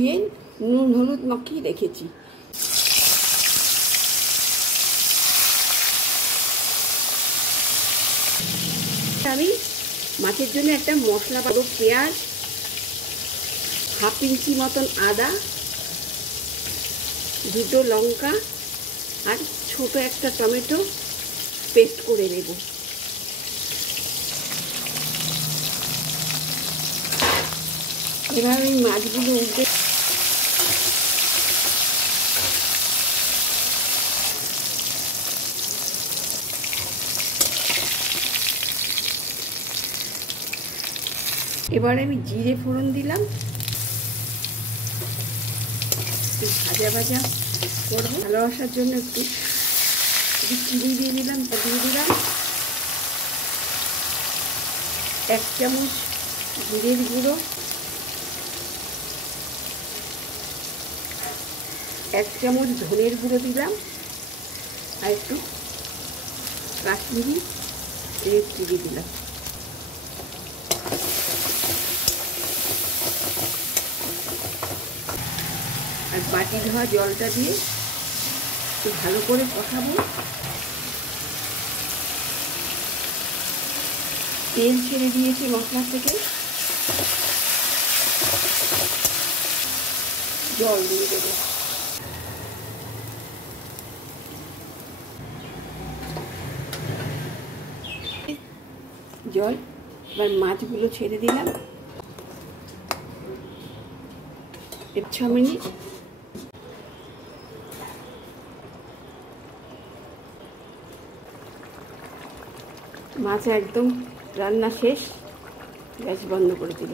ধুয়ে নুন হলুদ মাখিয়ে রেখেছি। আমি মাছের জন্য একটা মশলা বানাবো। পেঁয়াজ, হাফ ইঞ্চি মতন আদা, দুটো লঙ্কা আর ছোট একটা টমেটো পেস্ট করে নেব। এবার আমি মাছগুলো উল্টে এবার আমি জিরে ফোড়ন দিলাম, ভাজা ভাজা করবো। ভালোবাসার জন্য একটু চিনি দিয়ে দিলাম, দিয়ে দিলাম 1 চামচ জিরের গুঁড়ো, 1 চামচ ধনের গুঁড়ো দিলাম, আর একটু কাশ্মীরি রেড চিলি দিলাম। আর বাটি ধোয়া জলটা দিয়ে একটু ভালো করে কষাবো। তেল ছেড়ে দিয়েছি মশলা থেকে, জল দিয়ে দেবো। জল, এবার মাছগুলো ছেড়ে দিলাম। 6 মিনিট মাছ একদম রান্না শেষ, গ্যাস বন্ধ করে দিলাম।